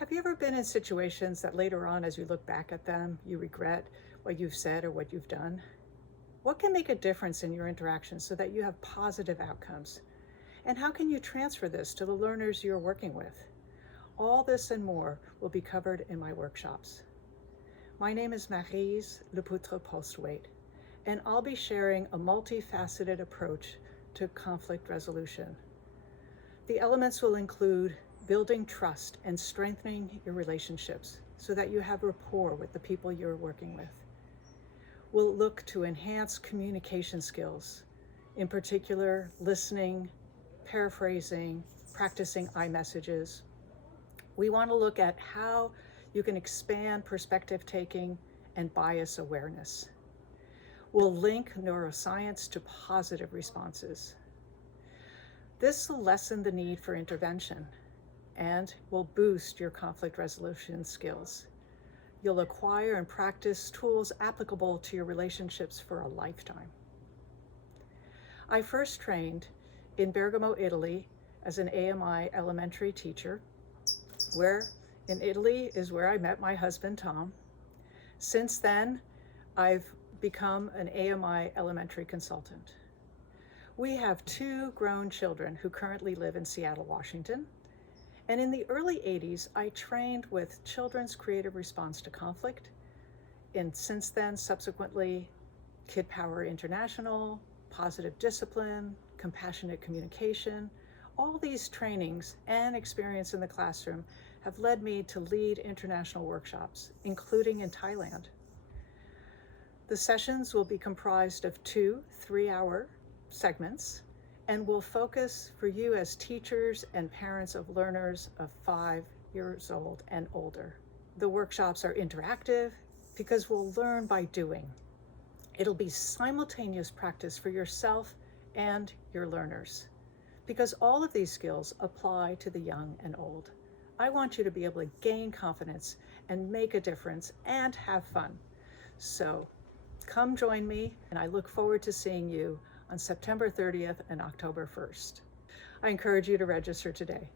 Have you ever been in situations that later on, as you look back at them, you regret what you've said or what you've done? What can make a difference in your interactions so that you have positive outcomes? And how can you transfer this to the learners you're working with? All this and more will be covered in my workshops. My name is Maryse Lepoutre-Postlewaite, and I'll be sharing a multifaceted approach to conflict resolution. The elements will include building trust and strengthening your relationships so that you have rapport with the people you're working with. We'll look to enhance communication skills, in particular, listening, paraphrasing, practicing iMessages. We want to look at how you can expand perspective taking and bias awareness. We'll link neuroscience to positive responses. This will lessen the need for intervention and will boost your conflict resolution skills. You'll acquire and practice tools applicable to your relationships for a lifetime. I first trained in Bergamo, Italy as an AMI elementary teacher, where in Italy is where I met my husband, Tom. Since then, I've become an AMI elementary consultant. We have 2 grown children who currently live in Seattle, Washington. And in the early 80s, I trained with Children's Creative Response to Conflict, and since then, subsequently, Kid Power International, Positive Discipline, Compassionate Communication. All these trainings and experience in the classroom have led me to lead international workshops, including in Thailand. The sessions will be comprised of 2 3-hour segments, and will focus for you as teachers and parents of learners of 5 years old and older. The workshops are interactive because we'll learn by doing. It'll be simultaneous practice for yourself and your learners, because all of these skills apply to the young and old. I want you to be able to gain confidence and make a difference and have fun. So come join me, and I look forward to seeing you on September 30th and October 1st. I encourage you to register today.